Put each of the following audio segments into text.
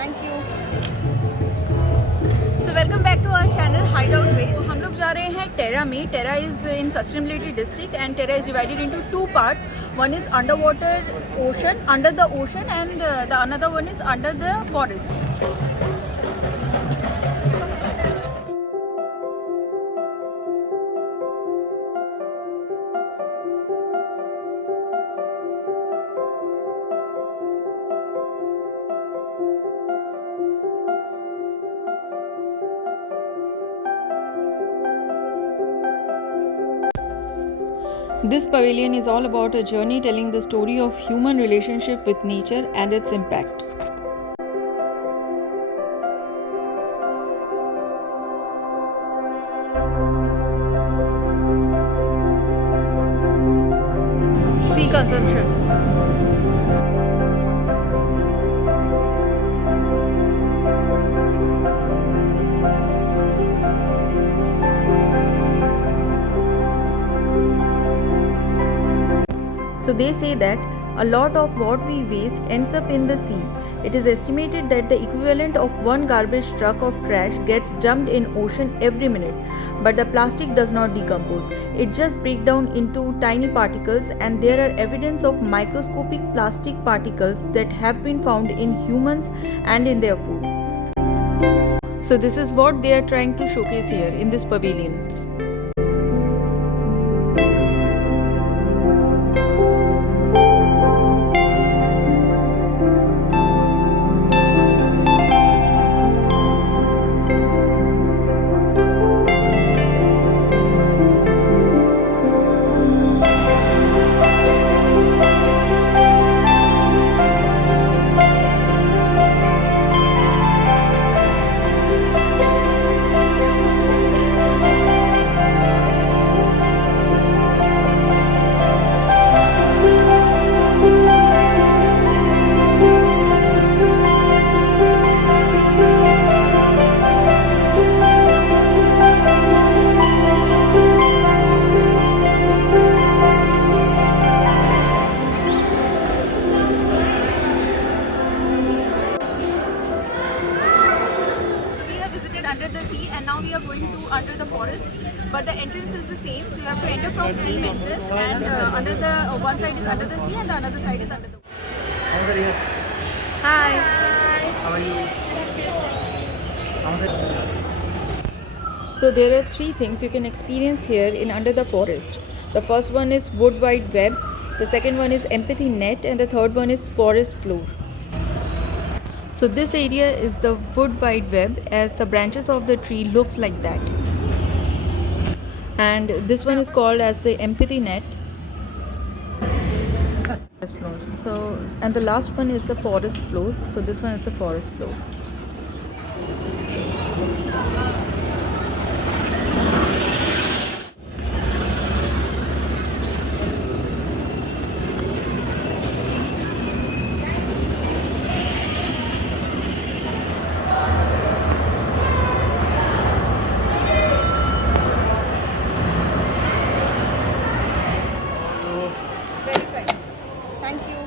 Thank you. So welcome back to our channel hideout ways. हम लोग जा रहे हैं टेरा में। Terra is in sustainability district and Terra is divided into two parts. One is under water ocean, under the ocean, and the another one is under the forest. This pavilion is all about a journey telling the story of human relationship with nature and its impact. Sea consumption. So they say that a lot of what we waste ends up in the sea. It is estimated that the equivalent of one garbage truck of trash gets dumped in ocean every minute. But the plastic does not decompose. It just breaks down into tiny particles, and there are evidence of microscopic plastic particles that have been found in humans and in their food. So this is what they are trying to showcase here in this pavilion. Under the sea, and now we are going to under the forest, but the entrance is the same, so you have to enter from same entrance, and under the one side is under the sea and the another side is under the water. Hi. How are you? So there are three things you can experience here in under the forest. The first one is wood wide web, the second one is empathy net, and the third one is forest floor. So this area is the wood wide web, as the branches of the tree looks like that. And this one is called as the empathy net. So, and the last one is the forest floor. So this one is the forest floor.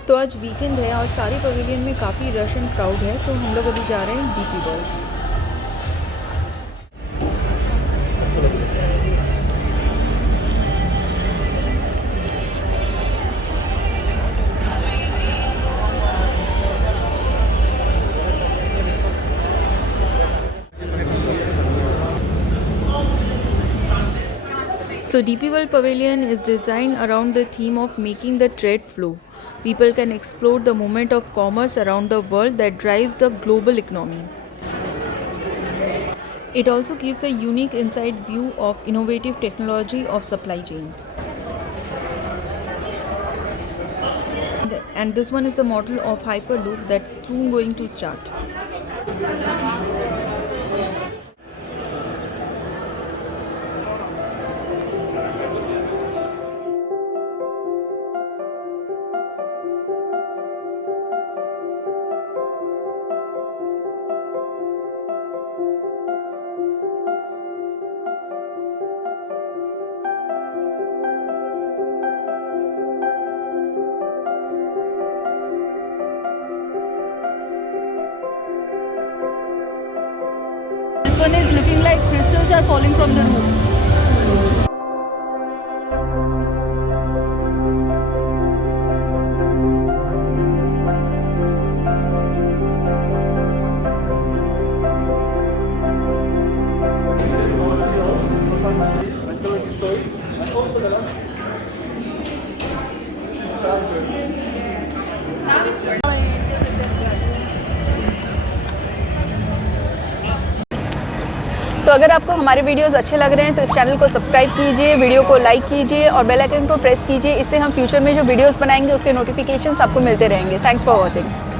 तो आज weekend है और सारे pavilion में काफ़ी rush and crowd है, तो हम लोग अभी जा रहे हैं DP world. So DP World Pavilion is designed around the theme of making the trade flow. People can explore the movement of commerce around the world that drives the global economy. It also gives a unique inside view of innovative technology of supply chains. And this one is the model of Hyperloop that's soon going to start. one is looking like crystals are falling from the roof. तो अगर आपको हमारे videos अच्छे लग रहे हैं तो इस चैनल को सब्सक्राइब कीजिए, वीडियो को लाइक कीजिए और बेल आइकन को प्रेस कीजिए। इससे हम फ्यूचर में जो वीडियोस बनाएंगे उसके नोटिफिकेशंस आपको मिलते रहेंगे। Thanks for watching.